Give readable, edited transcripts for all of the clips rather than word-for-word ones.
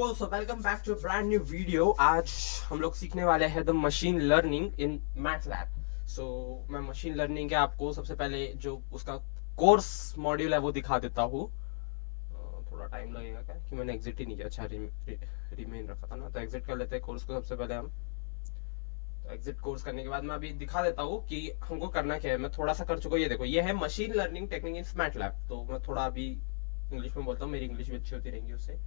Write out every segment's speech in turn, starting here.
So welcome back to a brand new video. आज हम लोग सीखने वाले हैं the machine learning in MATLAB. So मैं मशीन लर्निंग के आपको सबसे पहले जो उसका कोर्स मॉड्यूल है वो दिखा देता हूँ. थोड़ा टाइम लगेगा क्या कि मैंने एग्जिट ही नहीं किया. अच्छा रिमेन रखा था ना, तो एग्जिट कर लेते हैं कोर्स को सबसे पहले हम. तो एग्जिट कोर्स करने के बाद मैं अभी दिखा देता हूँ कि हमको करना क्या है. मैं थोड़ा सा कर चुका हूँ. ये देखो, ये है machine learning technique in MATLAB. तो मैं थोड़ा अभी इंग्लिश में बोलता हूँ, मेरी इंग्लिश भी अच्छी होती रहेंगी उससे.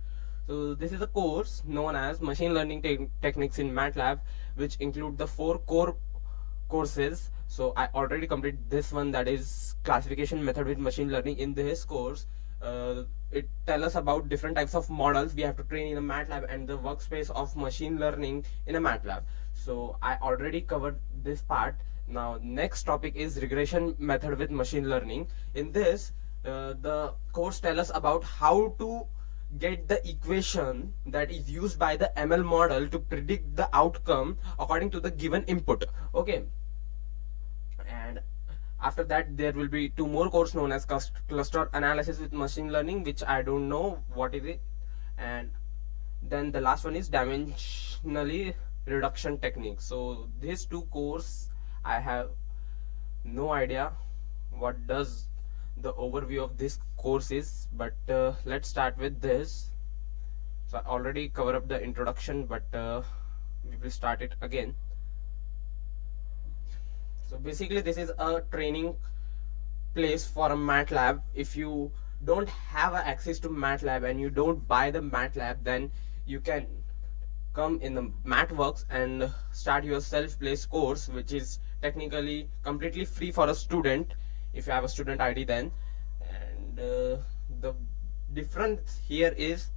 So this is a course known as Machine Learning Techniques in Matlab, which include the 4 core courses. So I already completed this one, that is classification method with machine learning. In this course, it tells us about different types of models we have to train in a MATLAB and the workspace of machine learning in a MATLAB. So I already covered this part. Now next topic is regression method with machine learning. In this, the course tells us about how to get the equation that is used by the ML model to predict the outcome according to the given input. Okay, and after that there will be 2 more courses known as cluster analysis with machine learning, which I don't know what is it. And then the last one is dimensionally reduction technique. So these 2 courses I have no idea what does the overview of this course is, but let's start with this. So I already covered up the introduction, but we will start it again. So basically this is a training place for a MATLAB. If you don't have access to MATLAB and you don't buy the MATLAB, then you can come in the MathWorks and start your self-paced course, which is technically completely free for a student if you have a student ID then. And the difference here is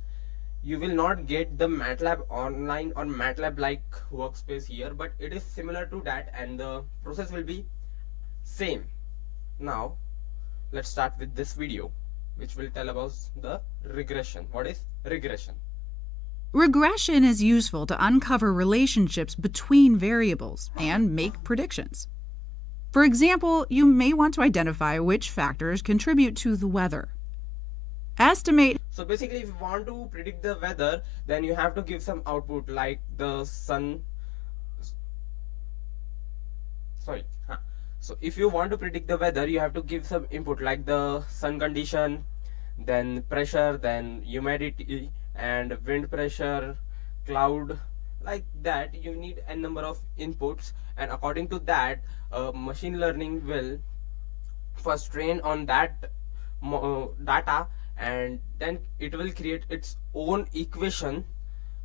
you will not get the MATLAB online or MATLAB like workspace here, but it is similar to that and the process will be same. Now let's start with this video, which will tell about the regression. What is regression? Regression is useful to uncover relationships between variables and make predictions. For example, you may want to identify which factors contribute to the weather. Estimate. So basically, if you want to predict the weather, then you have to give some output like the sun. So if you want to predict the weather, you have to give some input like the sun condition, then pressure, then humidity and wind pressure, cloud, like that. You need a number of inputs, and according to that, machine learning will first train on that data, and then it will create its own equation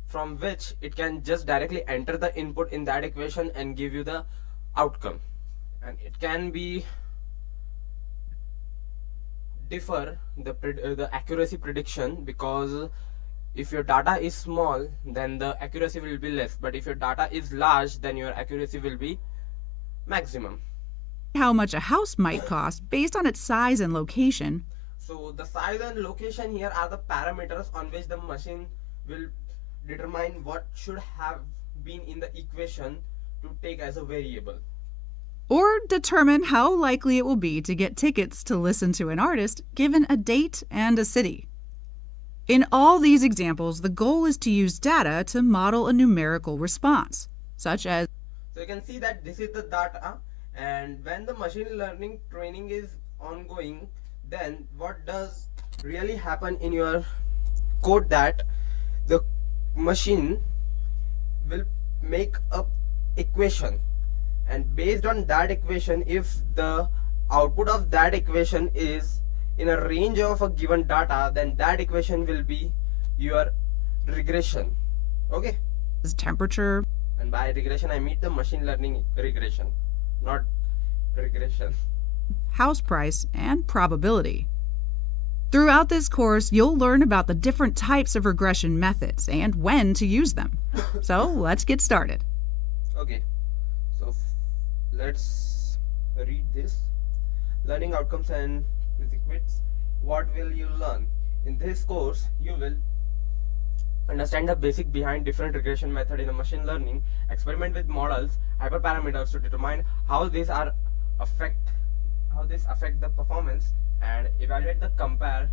from which it can just directly enter the input in that equation and give you the outcome. And it can be differ the accuracy prediction, because if your data is small then the accuracy will be less, but if your data is large then your accuracy will be maximum. How much a house might cost based on its size and location. So the size and location here are the parameters on which the machine will determine what should have been in the equation to take as a variable. Or determine how likely it will be to get tickets to listen to an artist given a date and a city. In all these examples, the goal is to use data to model a numerical response, such as. So you can see that this is the data, and when the machine learning training is ongoing, then what does really happen in your code, that the machine will make a equation, and based on that equation, if the output of that equation is in a range of a given data, then that equation will be your regression. Okay, Temperature. and by regression I mean the machine learning regression, not regression. House price, and probability. Throughout this course, you'll learn about the different types of regression methods and when to use them. So let's get started. Okay, so let's read this. Learning outcomes and prerequisites. What will you learn? In this course, you will understand the basic behind different regression method in a machine learning, experiment with models, hyperparameters to determine how these affect the performance, and evaluate the compare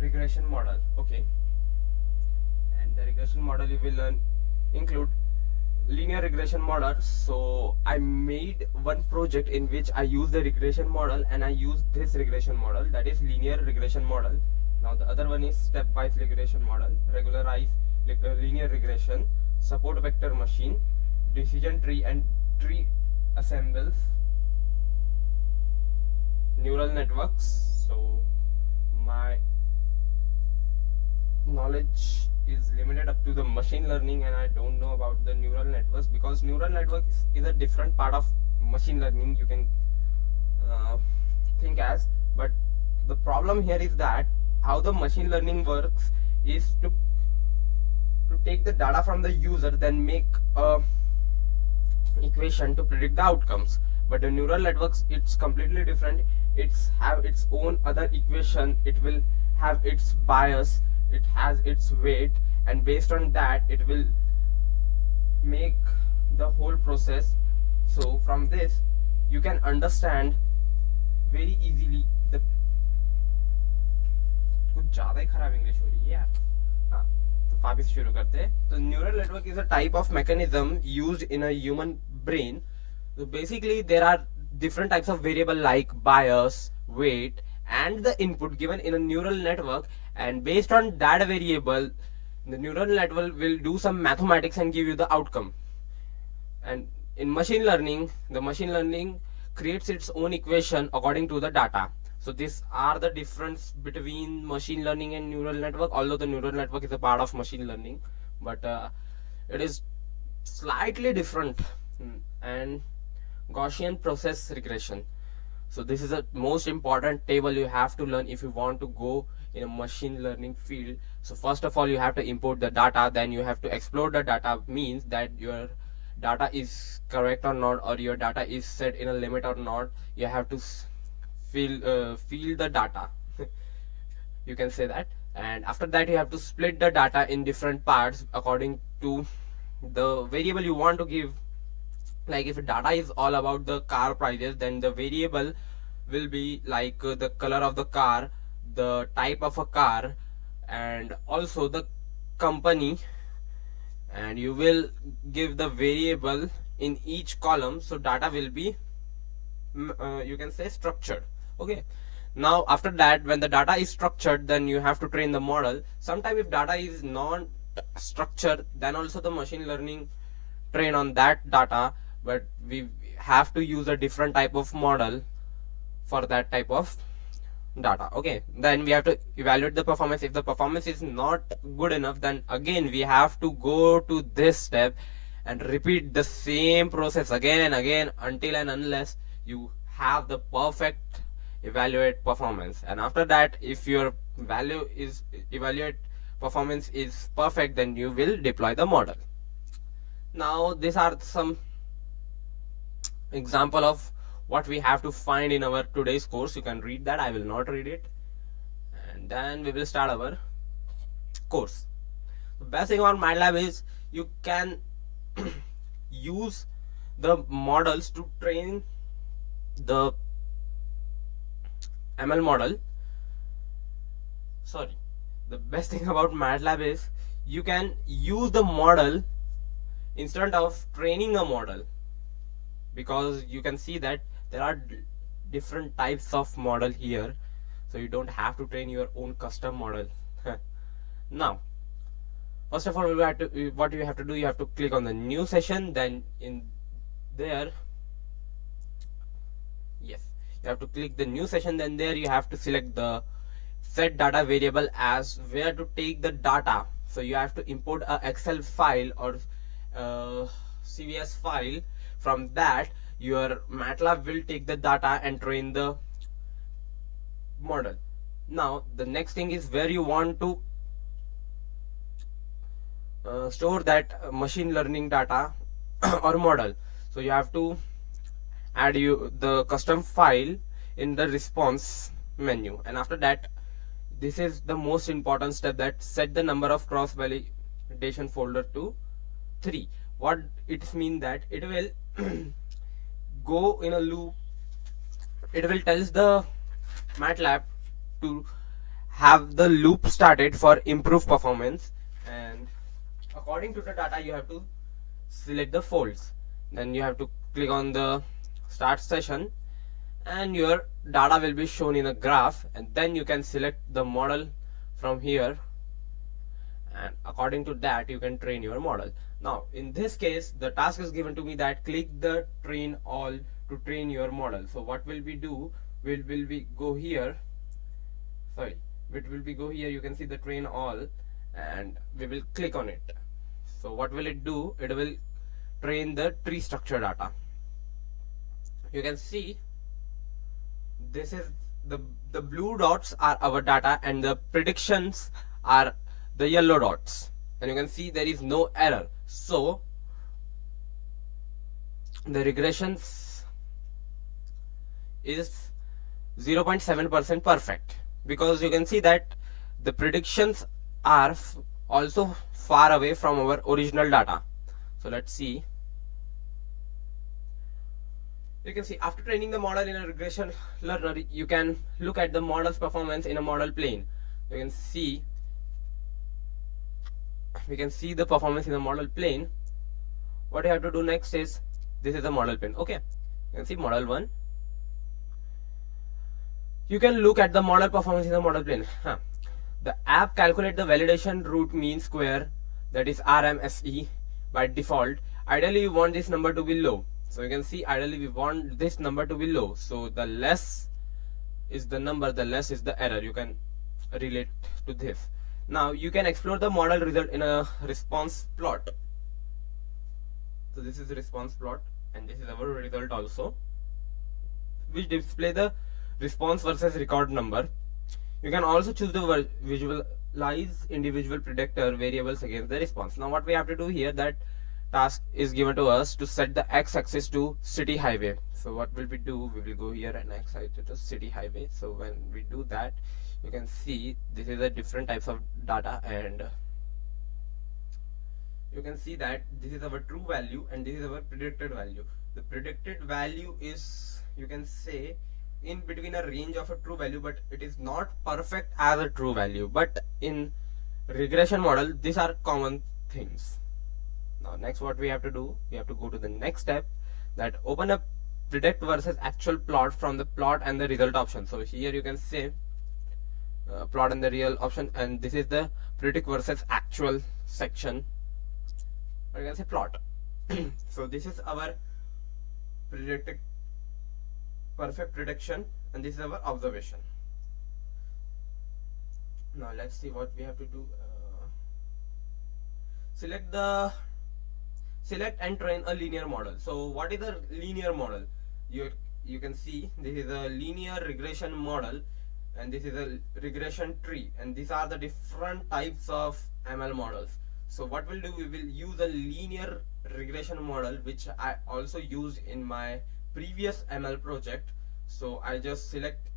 regression model. Okay, and and the regression model you will learn include linear regression models. So I made one project in which I use the regression model and I use this regression model, that is linear regression model. Now the other one is stepwise regression model, regularized linear regression, support vector machine, decision tree and tree assembles, neural networks. So my knowledge is limited up to the machine learning and I don't know about the neural networks, because neural networks is a different part of machine learning you can think as. But the problem here is that how the machine learning works is to take the data from the user, then make a equation to predict the outcomes. But the neural networks, it's completely different. It's have its own other equation, it will have its bias, it has its weight, and based on that it will make the whole process. So from this you can understand very easily the कुछ ज़्यादा ही खराब English हो रही है यार. हाँ, तो वापस शुरू करते हैं. तो neural network is a type of mechanism used in a human brain. So basically there are different types of variable like bias, weight, and the input given in a neural network, and based on that variable the neural network will do some mathematics and give you the outcome. And in machine learning, the machine learning creates its own equation according to the data. So these are the difference between machine learning and neural network, although the neural network is a part of machine learning, but it is slightly different. And Gaussian process regression. So this is a most important table you have to learn if you want to go in a machine learning field. So first of all you have to import the data, then you have to explore the data, means that your data is correct or not, or your data is set in a limit or not. You have to feel the data you can say that. And after that you have to split the data in different parts according to the variable you want to give. Like if data is all about the car prices, then the variable will be like the color of the car, the type of a car, and also the company, and you will give the variable in each column. So data will be you can say structured. Okay, now after that, when the data is structured, then you have to train the model. Sometimes if data is non structured, then also the machine learning train on that data, but we have to use a different type of model for that type of data. Okay, then we have to evaluate the performance. If the performance is not good enough, then again we have to go to this step and repeat the same process again and again until and unless you have the perfect evaluate performance. And after that, if your value is evaluate performance is perfect, then you will deploy the model. Now these are some example of what we have to find in our today's course. You can read that, I will not read it, and then we will start our course. The best thing about Matlab is you can use the models to train the ML model. Sorry, the best thing about Matlab is you can use the model instead of training a model, because you can see that there are different types of model here, so you don't have to train your own custom model. Now first of all, what you have to do, you have to click on the new session, then in there, yes, you have to click the new session, then there you have to select the set data variable as where to take the data. So you have to import a Excel file or CVS file. From that your Matlab will take the data and train the model. Now the next thing is where you want to store that machine learning data or model. So you have to add the custom file in the response menu, and after that, this is the most important step, that set the number of cross validation folder to 3. What it means that it will go in a loop. It will tells the Matlab to have the loop started for improved performance, and according to the data you have to select the folds. Then you have to click on the start session and your data will be shown in a graph, and then you can select the model from here, and according to that you can train your model. Now in this case the task is given to me that click the train all to train your model. So what will we do, will we go here, you can see the train all, and we will click on it. So what will it do, it will train the tree structure data. You can see this is the blue dots are our data and the predictions are the yellow dots, and you can see there is no error. So the regressions is 0.7% perfect, because you can see that the predictions are also far away from our original data. So let's see. You can see after training the model in a regression learner, you can look at the model's performance in a model plane. You can see we can see the performance in the model plane. What you have to do next is, this is the model plane. Okay, you can see model 1. You can look at the model performance in the model plane. The app calculate the validation root mean square, that is RMSE by default. Ideally you want this number to be low. So you can see ideally we want this number to be low. So the less is the number, the less is the error. You can relate to this. Now you can explore the model result in a response plot. So this is the response plot and this is our result also, which display the response versus record number. You can also choose to visualize individual predictor variables against the response. Now what we have to do here, that task is given to us to set the x-axis to city highway. So what will we do, we will go here and x-axis to city highway. So when we do that, you can see this is a different types of data, and you can see that this is our true value and this is our predicted value. The predicted value is, you can say, in between a range of a true value, but it is not perfect as a true value. But in regression model, these are common things. Now next what we have to do, we have to go to the next step, that open a predict versus actual plot from the plot and the result option. So here you can say plot and the real option, and this is the predict versus actual section, or you can say plot. So this is our predicted perfect prediction and this is our observation. Now let's see what we have to do. Select and train a linear model. So what is a linear model? You can see this is a linear regression model and this is a regression tree, and these are the different types of ML models. So what we'll do, we will use a linear regression model which I also used in my previous ML project. So I just select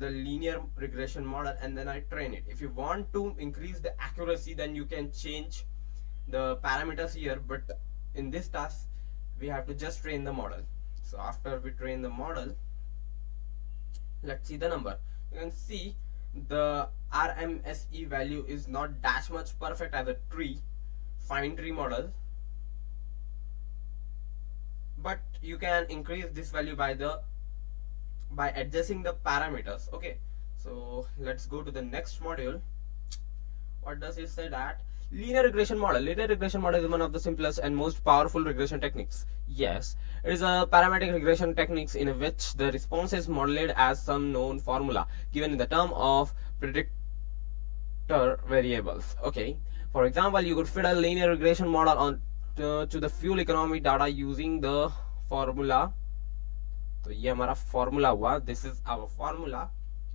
the linear regression model and then I train it. If you want to increase the accuracy, then you can change the parameters here, but in this task we have to just train the model. So after we train the model, let's see the number. You can see the RMSE value is not that much perfect as a fine tree model, but you can increase this value by adjusting the parameters. Okay, so let's go to the next module. What does it say? That linear regression model. Linear regression model is one of the simplest and most powerful regression techniques. Yes, it is a parametric regression techniques in which the response is modeled as some known formula given in the term of predictor variables. Okay, for example, you could fit a linear regression model on to the fuel economy data using the formula. तो ये हमारा formula हुआ. This is our formula,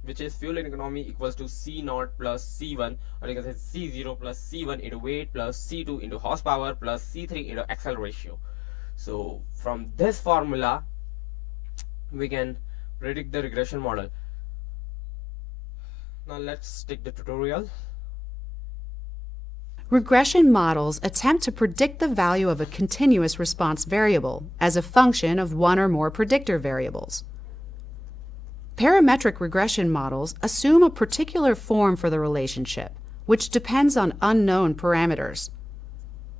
which is fuel economy equals to C0 plus C1, or you can say C0 plus C1 into weight plus C2 into horsepower plus C3 into axle ratio. So from this formula we can predict the regression model. Now let's take the tutorial. Regression models attempt to predict the value of a continuous response variable as a function of one or more predictor variables. Parametric regression models assume a particular form for the relationship, which depends on unknown parameters.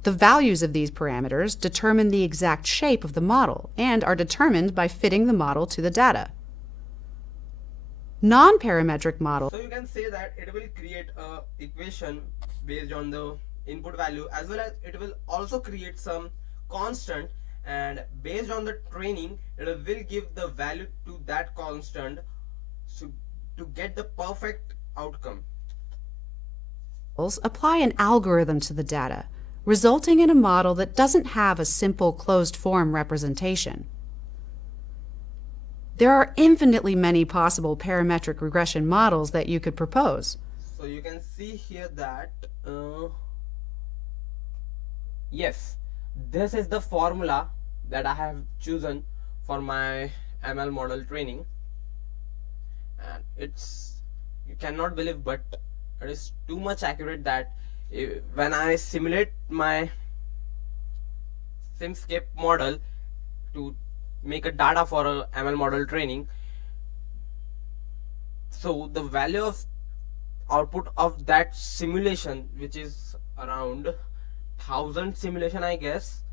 The values of these parameters determine the exact shape of the model and are determined by fitting the model to the data. Non-parametric models. So you can say that it will create a equation based on the input value, as well as it will also create some constant, and based on the training it will give the value to that constant so to get the perfect outcome. Apply an algorithm to the data, resulting in a model that doesn't have a simple closed-form representation. There are infinitely many possible parametric regression models that you could propose. So you can see here that yes, this is the formula that I have chosen for my ML model training, and it's, you cannot believe, but it is too much accurate that when I simulate my SimScape model to make a data for a ML model training, so the value of output of that simulation, which is around 1000 simulation I guess,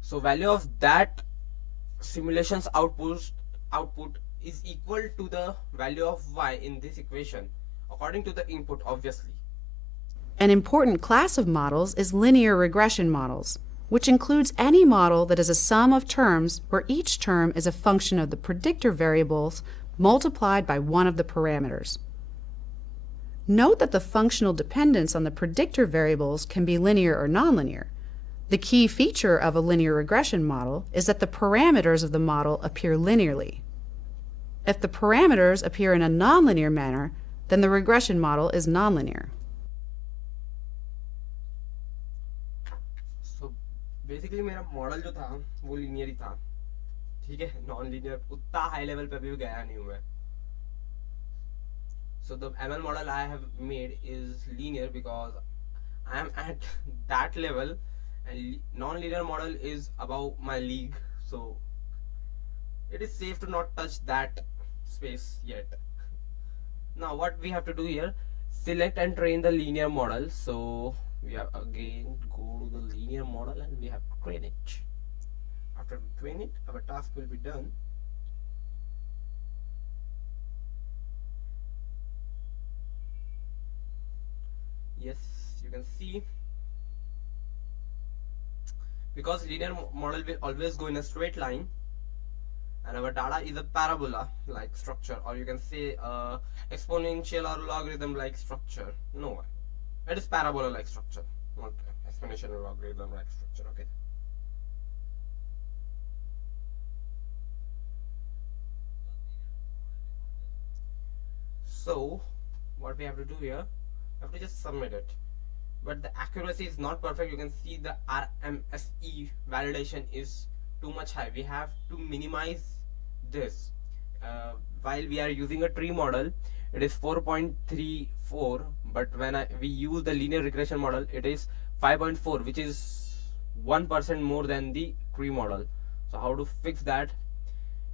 so value of that simulations output is equal to the value of y in this equation according to the input, obviously. An important class of models is linear regression models, which includes any model that is a sum of terms where each term is a function of the predictor variables multiplied by one of the parameters. Note that the functional dependence on the predictor variables can be linear or nonlinear. The key feature of a linear regression model is that the parameters of the model appear linearly. If the parameters appear in a nonlinear manner, then the regression model is nonlinear. So basically मेरा model जो था वो linear ही था, ठीक है, non linear उतना high level पे भी गया नहीं हुआ. So the ML model I have made is linear because I am at that level, and non-linear model is above my league, so it is safe to not touch that space yet. Now what we have to do here, select and train the linear model. So we have again go to the linear model and we have to train it. After we train it, our task will be done. Yes, you can see, because linear model will always go in a straight line, and our data is a parabola like structure, or you can say exponential or logarithm like structure. No, it is parabola like structure, not exponential or logarithm like structure. Okay. So what we have to do here, we have to just submit it, but the accuracy is not perfect. You can see the RMSE validation is too much high. We have to minimize this. While we are using a tree model, it is 4.34, but when we use the linear regression model, it is 5.4, which is 1% more than the tree model. So how to fix that?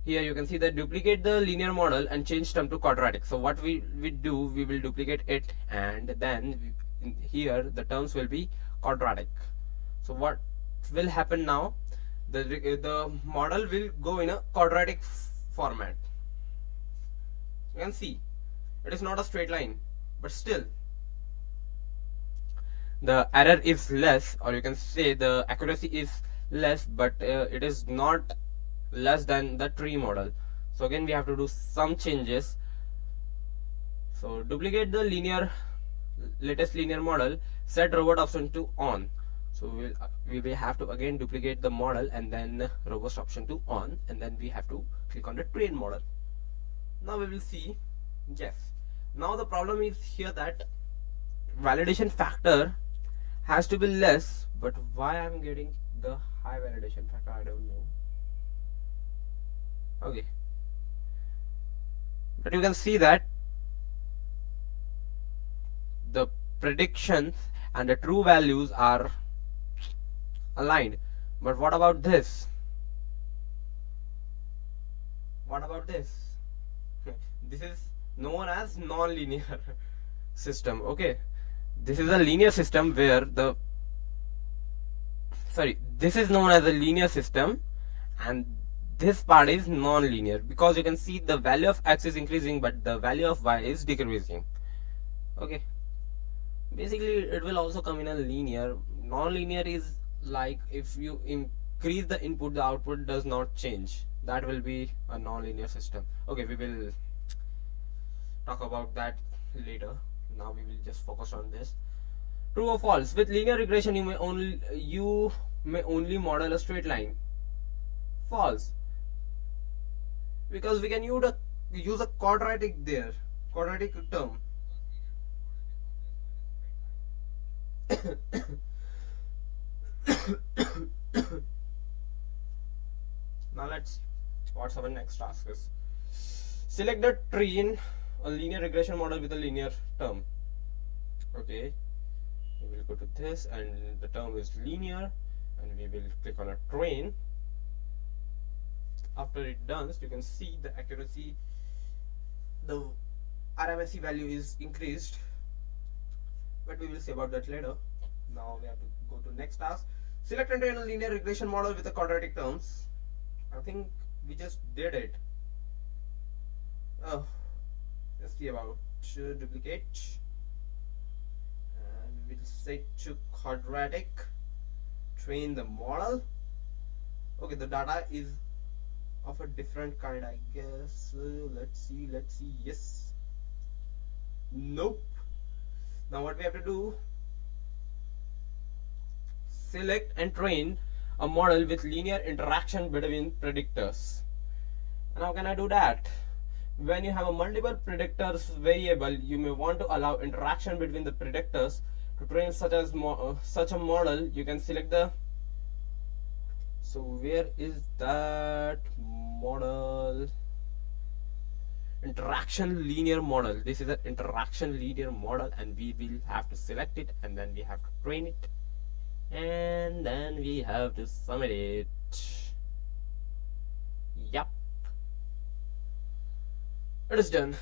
Here you can see that duplicate the linear model and change term to quadratic. So what we do, we will duplicate it, and then here the terms will be quadratic. So what will happen now, the model will go in a quadratic format. You can see it is not a straight line, but still the error is less, or you can say the accuracy is less, but it is not less than the tree model. So again we have to do some changes. So duplicate the latest linear model, set robot option to on. So we will have to again duplicate the model and then robust option to on, and then we have to click on the train model. Now we will see, yes, now the problem is here that validation factor has to be less, but why I'm getting the high validation factor, I don't know. Okay, but you can see that the predictions and the true values are aligned. But what about this? What about this? This is known as non-linear system. Okay, this is a linear system where the sorry, this is known as a linear system, and this part is non-linear, because you can see the value of x is increasing but the value of y is decreasing. Okay, basically it will also come in a linear. Non-linear is like if you increase the input, the output does not change. That will be a non-linear system. Okay, we will talk about that later. Now we will just focus on this. True or false? With linear regression, you may only model a straight line. False, because we can use a quadratic there, quadratic term. Now let's see what's our next task is. Select the tree in a linear regression model with a linear term. Okay, we will go to this and the term is linear, and we will click on a train. After it done, you can see the accuracy, the RMSE value is increased, but we will see about that later. Now we have to go to next task. Select and train a linear regression model with the quadratic terms. I think we just did it. Oh, let's see about duplicate, and we will set to quadratic, train the model. Okay, the data is of a different kind, I guess. Let's see. Yes, nope. Now what we have to do, select and train a model with linear interaction between predictors. And how can I do that? When you have a multiple predictors variable, you may want to allow interaction between the predictors. To train such a model, you can select the, so where is that model? Interaction linear model. This is an interaction linear model, and we will have to select it, and then we have to train it, and then we have to submit it. Yep, it is done.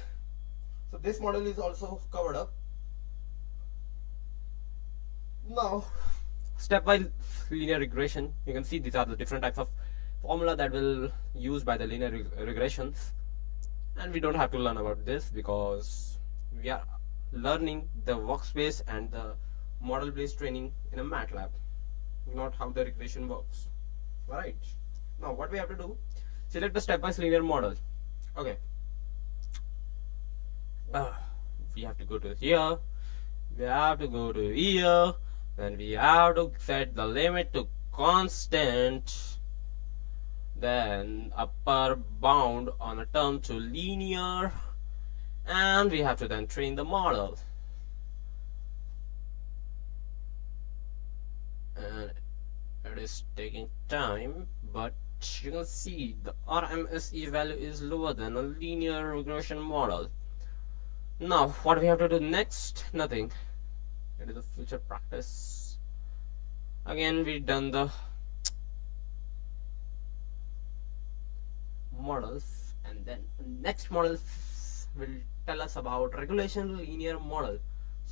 So this model is also covered up. Now, stepwise linear regression, you can see these are the different types of formula that will used by the linear regressions, and we don't have to learn about this because we are learning the workspace and the model based training in a Matlab, not how the regression works. Right, now what we have to do, select the stepwise linear model. Okay, we have to go to here, we have to go to here, then we have to set the limit to constant, then upper bound on a term to linear, and we have to then train the model. And it is taking time, but you can see the RMSE value is lower than a linear regression model. Now what we have to do next? Nothing. It is a future practice. Again, we done the models, and then next models will tell us about regulation linear model.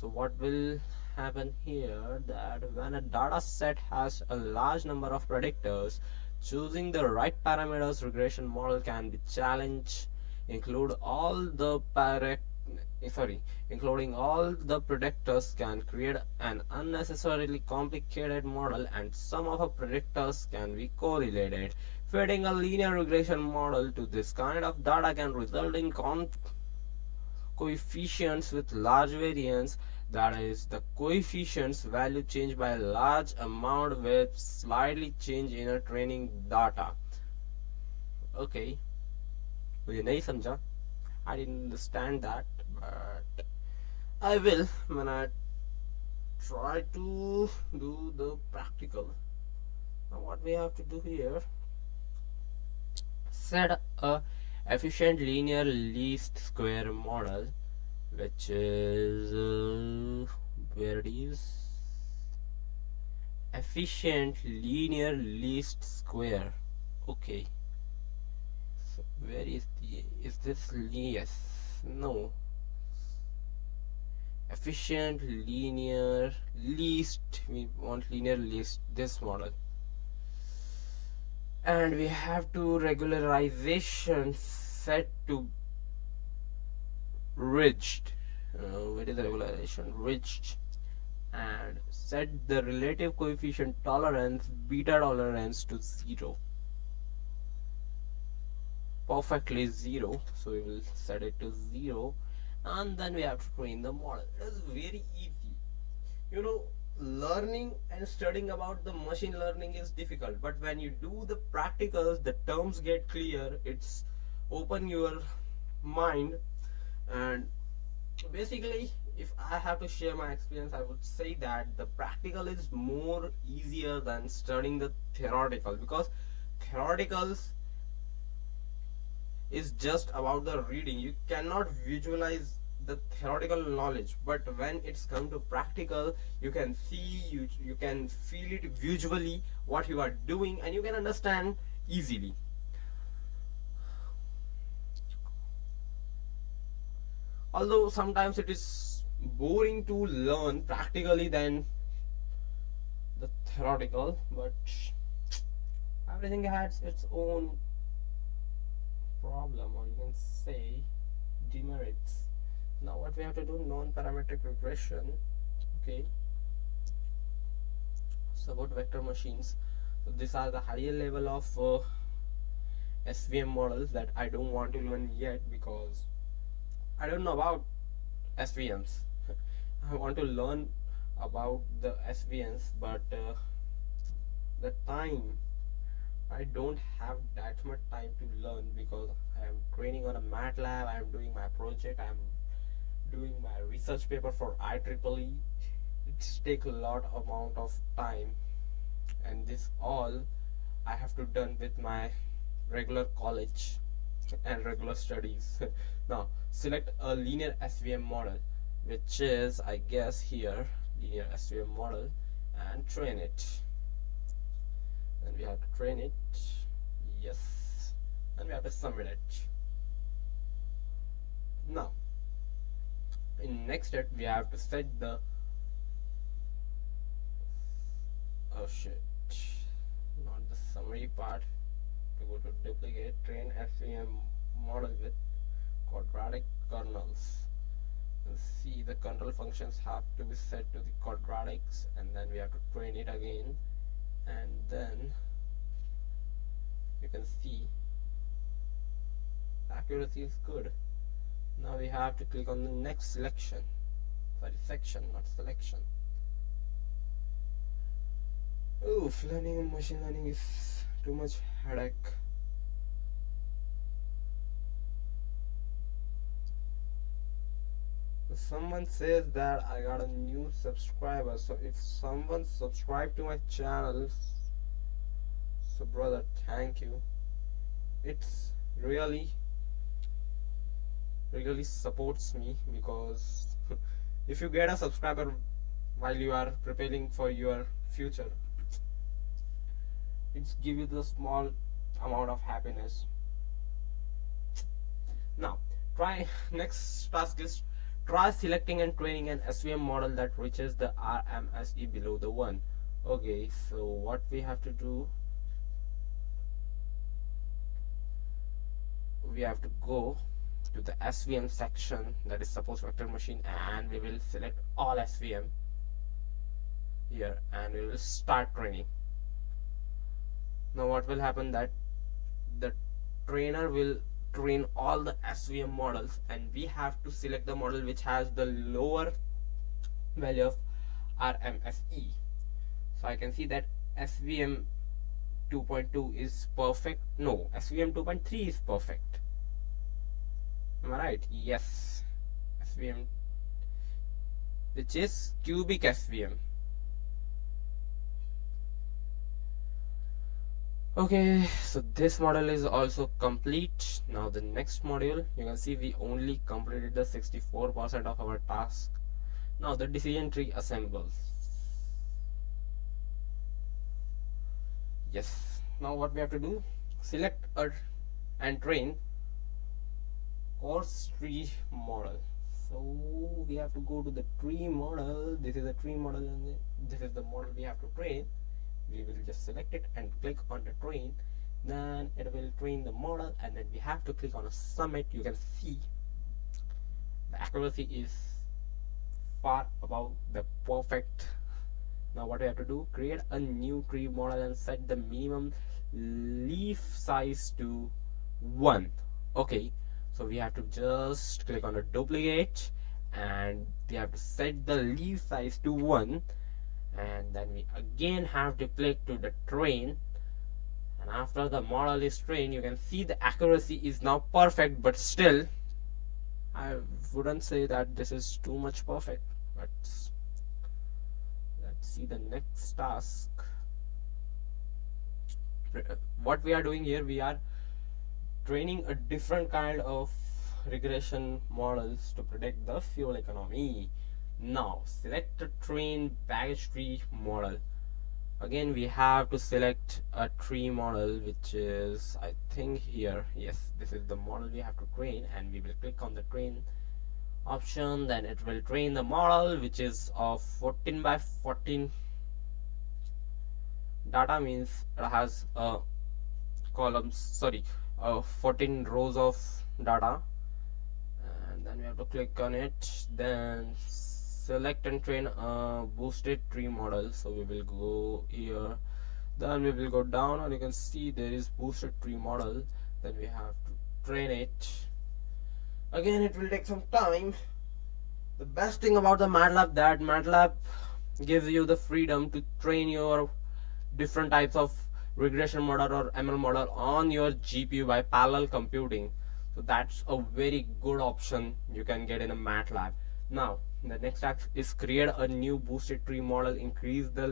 So what will happen here, that when a data set has a large number of predictors, choosing the right parameters regression model can be challenged. Including all the predictors can create an unnecessarily complicated model, and some of the predictors can be correlated. Fitting a linear regression model to this kind of data can result in coefficients with large variance, that is, the coefficients value change by a large amount with slightly change in a training data. Okay, मुझे नहीं समझा, I didn't understand that, but I will when I try to do the practical. Now what we have to do here, set a efficient linear least square model, which is where it is, efficient linear least square. Okay, so where is this? Yes, no, efficient linear least, we want linear least, this model. and we have to regularization set to ridged. What is the regularization? Ridged, and set the relative coefficient tolerance, beta tolerance, to 0, perfectly 0. So we will set it to 0, and then we have to train the model. It is very easy. You know, learning and studying about the machine learning is difficult, but when you do the practicals, the terms get clear. It's open your mind. And basically, if I have to share my experience, I would say that the practical is more easier than studying the theoretical, because theoreticals is just about the reading. You cannot visualize the theoretical knowledge, but when it's come to practical, you can see, you can feel it visually what you are doing, and you can understand easily. Although sometimes it is boring to learn practically than the theoretical, but everything has its own problem, or you can say demerits. Now what we have to do, non-parametric regression. Okay, so about vector machines. So these are the higher level of SVM models that I don't want to learn yet, because I don't know about SVMs. I want to learn about the SVMs, but the time, I don't have that much time to learn, because I am training on a Matlab, I am doing my project, I am doing my research paper for IEEE. It's take a lot amount of time, and this all I have to done with my regular college and regular studies. Now select a linear SVM model, which is, I guess, here, linear SVM model, and train it. Then we have to train it, yes, and we have to submit it. Now in next step, we have to set the, oh shit, not the summary part, to go to duplicate, train SVM model with quadratic kernels, and see the control functions have to be set to the quadratics, and then we have to train it again, and then you can see accuracy is good. Now we have to click on the next section, not selection. Oof, learning and machine learning is too much headache. Someone says that I got a new subscriber, so if someone subscribed to my channel, so brother, thank you. It's really supports me, because if you get a subscriber while you are preparing for your future, it's give you the small amount of happiness. Now try next task is try selecting and training an SVM model that reaches the RMSE below the 1. Okay, so what we have to do, we have to go to the SVM section, that is suppose vector machine, and we will select all SVM here, and we will start training. Now what will happen, that the trainer will train all the SVM models, and we have to select the model which has the lower value of RMSE. So I can see that SVM 2.2 is perfect. No, SVM 2.3 is perfect. Am I right? Yes. SVM, which is cubic SVM. Okay, so this model is also complete. Now the next module, you can see we only completed the 64% of our task. Now the decision tree assembles. Yes, now what we have to do, select and train course tree model. So we have to go to the tree model. This is a tree model, and this is the model we have to train. We will just select it and click on the train, then it will train the model, and then we have to click on a submit. You can see the accuracy is far above the perfect. Now what we have to do, create a new tree model and set the minimum leaf size to 1. Okay, so we have to just click on the duplicate, and we have to set the leaf size to 1, and then we again have to click to the train. And after the model is trained, you can see the accuracy is now perfect, but still I wouldn't say that this is too much perfect. But let's see the next task. What we are doing here, we are training a different kind of regression models to predict the fuel economy. Now select the train baggage tree model. Again we have to select a tree model, which is I think here. Yes, this is the model we have to train, and we will click on the train option. Then it will train the model, which is of 14 by 14 data, means it has columns, 14 rows of data. And then we have to click on it, then select and train a boosted tree model. So we will go here, then we will go down, and you can see there is boosted tree model. Then we have to train it. Again it will take some time. The best thing about the Matlab, that Matlab gives you the freedom to train your different types of regression model or ML model on your GPU by parallel computing. So that's a very good option you can get in a Matlab. Now the next task is create a new boosted tree model, increase the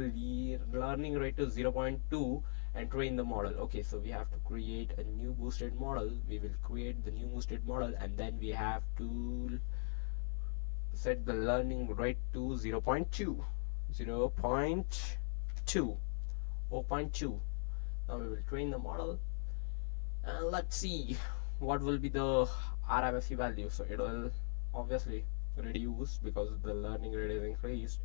learning rate to 0.2 and train the model. Okay, so we have to create a new boosted model. We will create the new boosted model, and then we have to set the learning rate to 0.2. Now we will train the model, and let's see what will be the RMSE value. So it will obviously reduce because the learning rate is increased.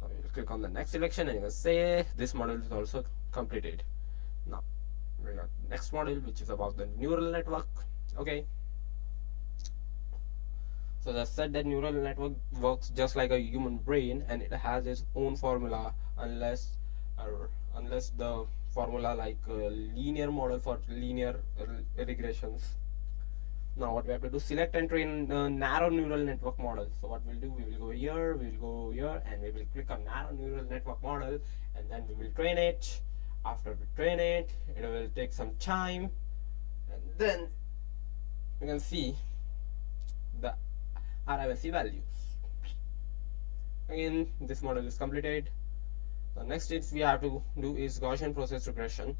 Now we will click on the next selection, and you can say this model is also completed. Now we got next model, which is about the neural network. Okay, so as said, that neural network works just like a human brain, and it has its own formula, unless the formula like a linear model for linear regressions. Now what we have to do, select and train a narrow neural network model. So what we'll do, we will go here, we will go here, and we will click on narrow neural network model, and then we will train it. After we train it, it will take some time, and then you can see the RMSE values. Again, this model is completed. The next steps we have to do is Gaussian process regression.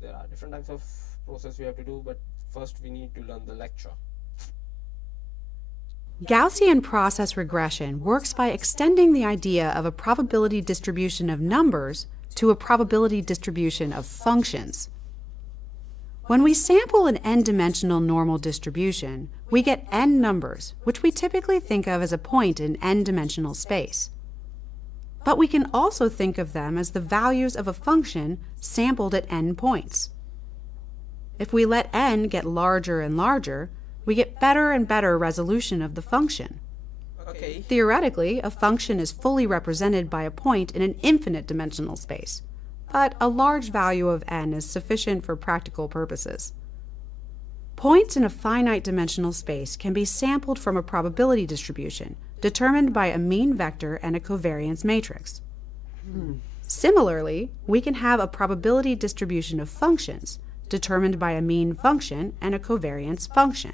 There are different types of process we have to do, but first we need to learn the lecture. Gaussian process regression works by extending the idea of a probability distribution of numbers to a probability distribution of functions. When we sample an n-dimensional normal distribution, we get n numbers, which we typically think of as a point in n-dimensional space. But we can also think of them as the values of a function sampled at n points. If we let n get larger and larger, we get better and better resolution of the function. Okay. Theoretically, a function is fully represented by a point in an infinite dimensional space, but a large value of n is sufficient for practical purposes. Points in a finite dimensional space can be sampled from a probability distribution determined by a mean vector and a covariance matrix. Similarly, we can have a probability distribution of functions determined by a mean function and a covariance function.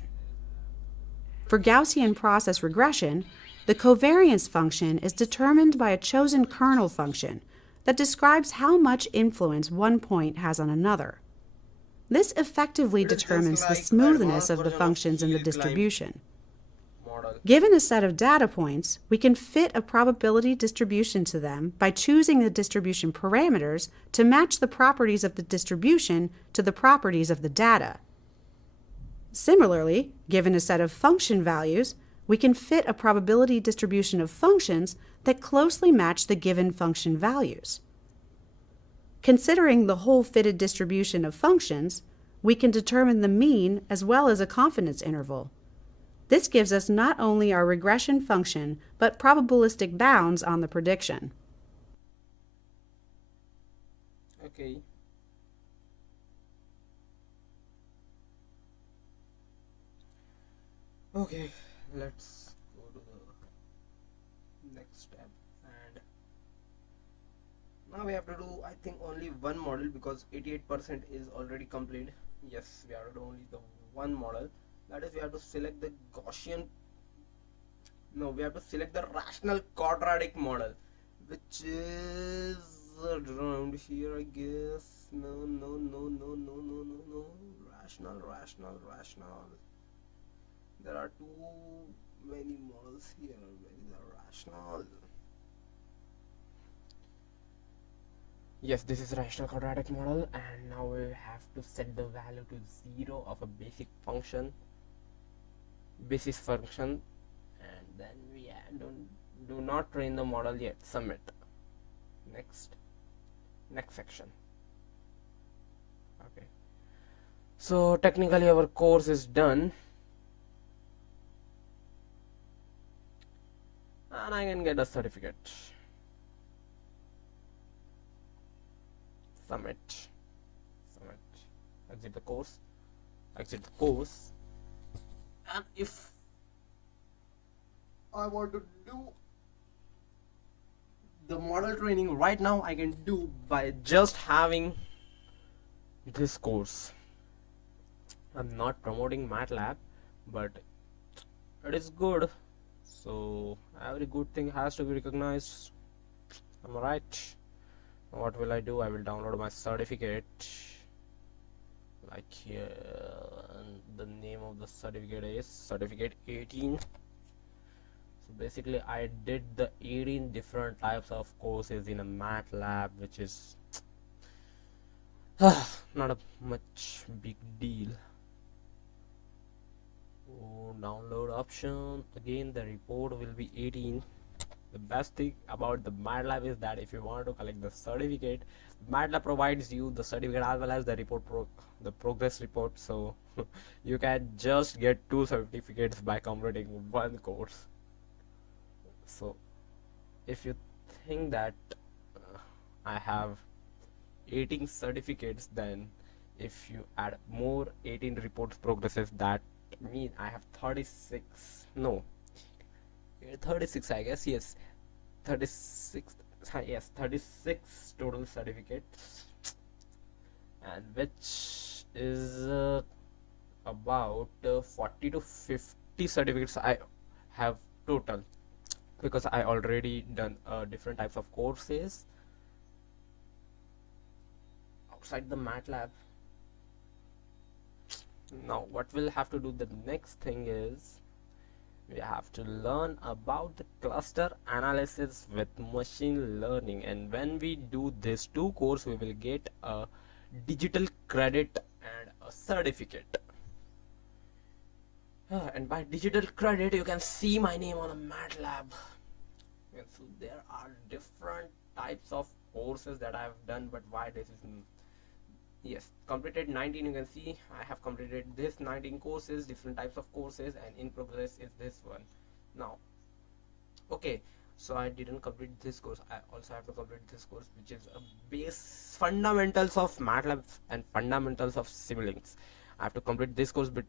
For Gaussian process regression, the covariance function is determined by a chosen kernel function that describes how much influence one point has on another. This effectively determines the smoothness of the functions in the distribution. Given a set of data points, we can fit a probability distribution to them by choosing the distribution parameters to match the properties of the distribution to the properties of the data. Similarly, given a set of function values, we can fit a probability distribution of functions that closely match the given function values. Considering the whole fitted distribution of functions, we can determine the mean as well as a confidence interval. This gives us not only our regression function, but probabilistic bounds on the prediction. Okay. Okay, let's go to the next step, and now we have to do, I think, only one model because 88% is already complete. Yes, we have to do only the one model. That is, we have to select the Gaussian. No, we have to select the rational quadratic model, which is around here, I guess. No, no, no, no, no, no, no, no. Rational, rational, rational. There are too many models here. Where is the rational? Yes, this is rational quadratic model, and now we have to set the value to 0 of a basic function, basis function, and then we do not train the model yet. Submit. Next section. Okay. So technically our course is done, and I can get a certificate. Submit. Exit the course. And if I want to do the model training right now, I can do by just having this course. I'm not promoting Matlab, but it is good. So every good thing has to be recognized. Am I right? What will I do? I will download my certificate, like here, and the name of the certificate is certificate 18. So basically I did the 18 different types of courses in a Matlab, which is not a much big deal. Oh, download option, again the report will be 18. The best thing about the Matlab is that if you want to collect the certificate, Matlab provides you the certificate as well as the the progress report, so you can just get 2 certificates by completing one course. So if you think that I have 18 certificates, then if you add more 18 reports progresses, that means I have 36, no, 36, I guess. Yes, 36. Yes, 36 total certificates, and which is about 40 to 50 certificates I have total, because I already done different types of courses outside the Matlab. Now what we'll have to do, the next thing is we have to learn about the cluster analysis with machine learning, and when we do these 2 courses, we will get a digital credit and a certificate. And by digital credit, you can see my name on a Matlab. So there are different types of courses that I have done, but why this is, yes, completed 19. You can see I have completed this 19 courses, different types of courses, and in progress is this one. Now, okay, so I didn't complete this course. I also have to complete this course, which is a base fundamentals of Matlab and fundamentals of Simlinks. I have to complete this course, but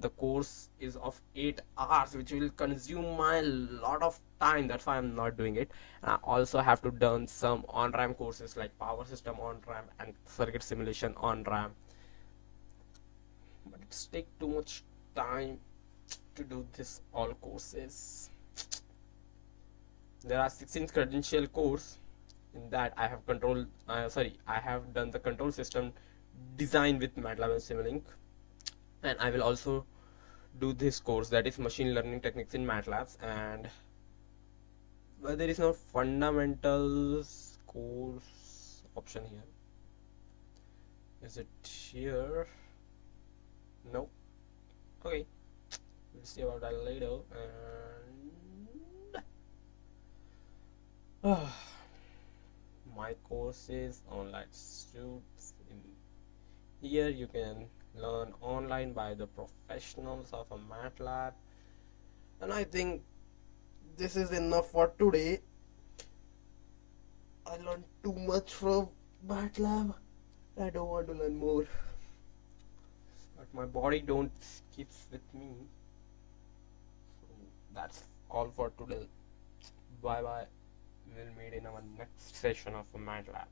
the course is of 8 hours, which will consume my lot of time. That's why I'm not doing it. And I also have to done some on-ramp courses like power system on-ramp and circuit simulation on-ramp, but it's take too much time to do this all courses. There are 16 credential course. In that I have I have done the control system design with Matlab and Simulink, and I will also do this course, that is machine learning techniques in Matlab. And but there is no fundamentals course option here. Is it here? No. Okay, we'll see about that later. And my my courses, online suits. In here you can learn online by the professionals of a Matlab. And I think this is enough for today. I learned too much from Matlab. I don't want to learn more. But my body don't keeps with me. So that's all for today. Bye bye. We'll meet in our next session of Matlab.